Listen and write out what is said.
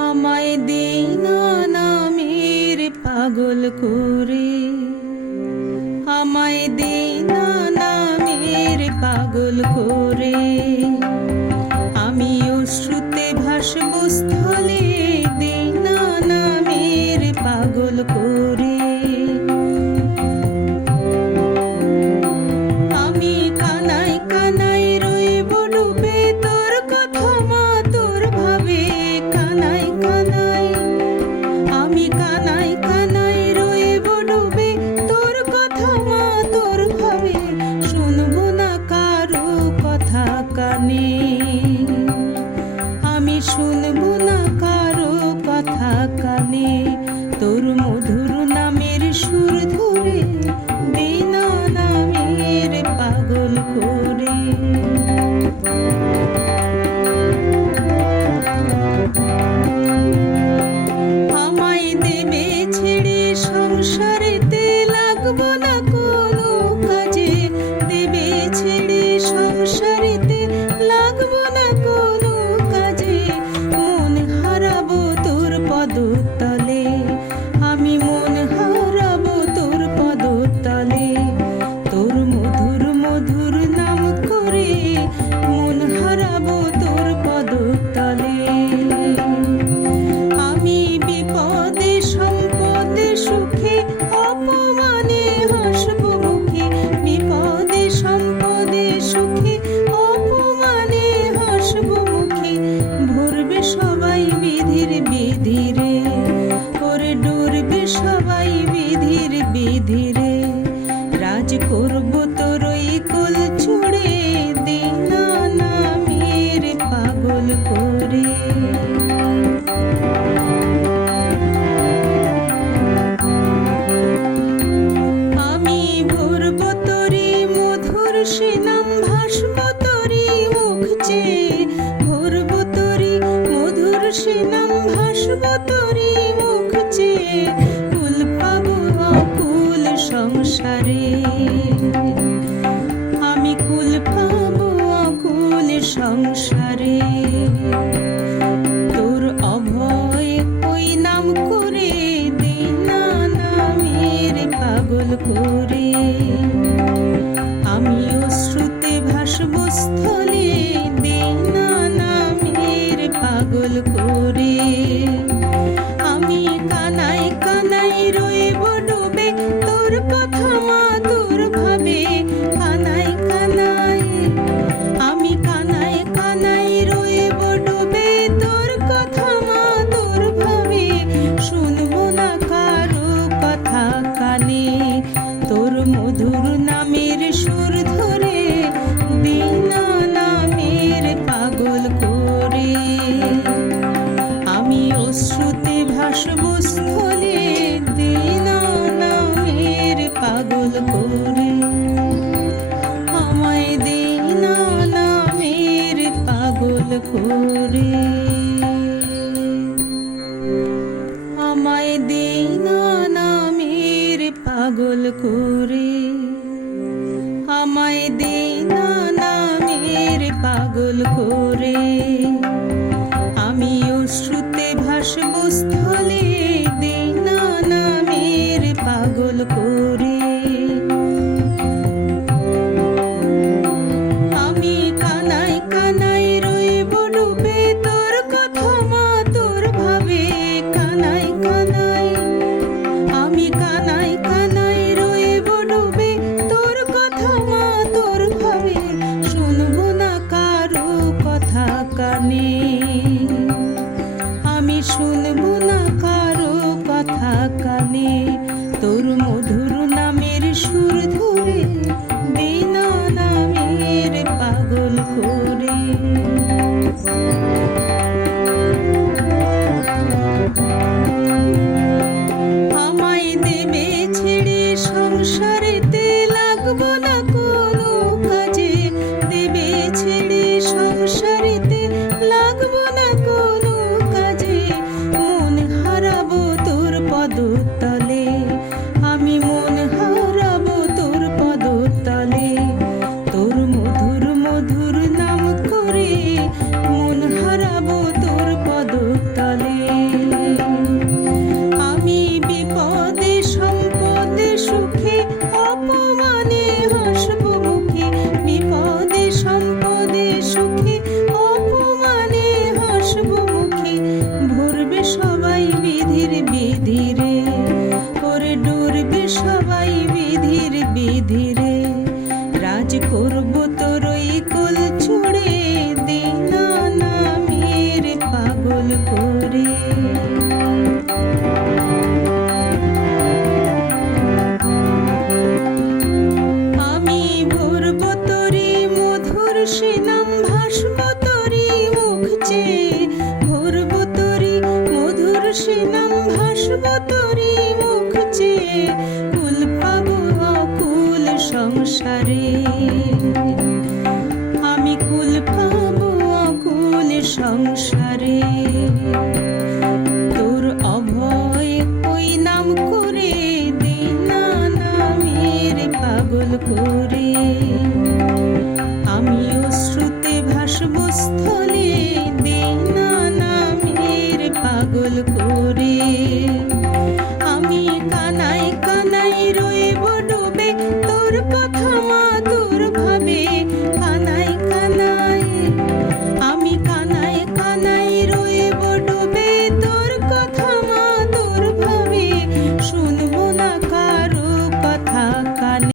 আমায় দেই না নামের পাগল কো আজ করব তোর কুল ছুড়ে দিলা না মেরে পাগল করে। আমি ভরব তোরে মধুর সে নাম ভাসব তোরে মুখ চেয়ে। ভরব তোরে মধুর সে নাম ভাসব তোরে মুখ চেয়ে। তোর মধুর নামের সুর ধরে দিনা নামের পাগল করে। আমি অশ্রুতে ভাসব স্থলে দিনা নামের পাগল করে। আমায় দিনা নামের পাগল করে। আমায় দিনা নামের পাগল করে। মধুর নামের সুর ধরে রাজ করব তোর ছুড়ে দে নামের পাগল করে। আমি ভরব মধুর সিনাম ভাসব তরি মুখ চেয়ে। ভরব মধুর সিনাম ভাসব মুখ চেয়ে। সংসারে। আমি কুল পাবো অকুল সংসারে। তোর অভয় ওই নাম করে দিনা নামের পাগল করে। আমিও শ্রুতে ভাসবস্থলে দিনা নামের পাগল করে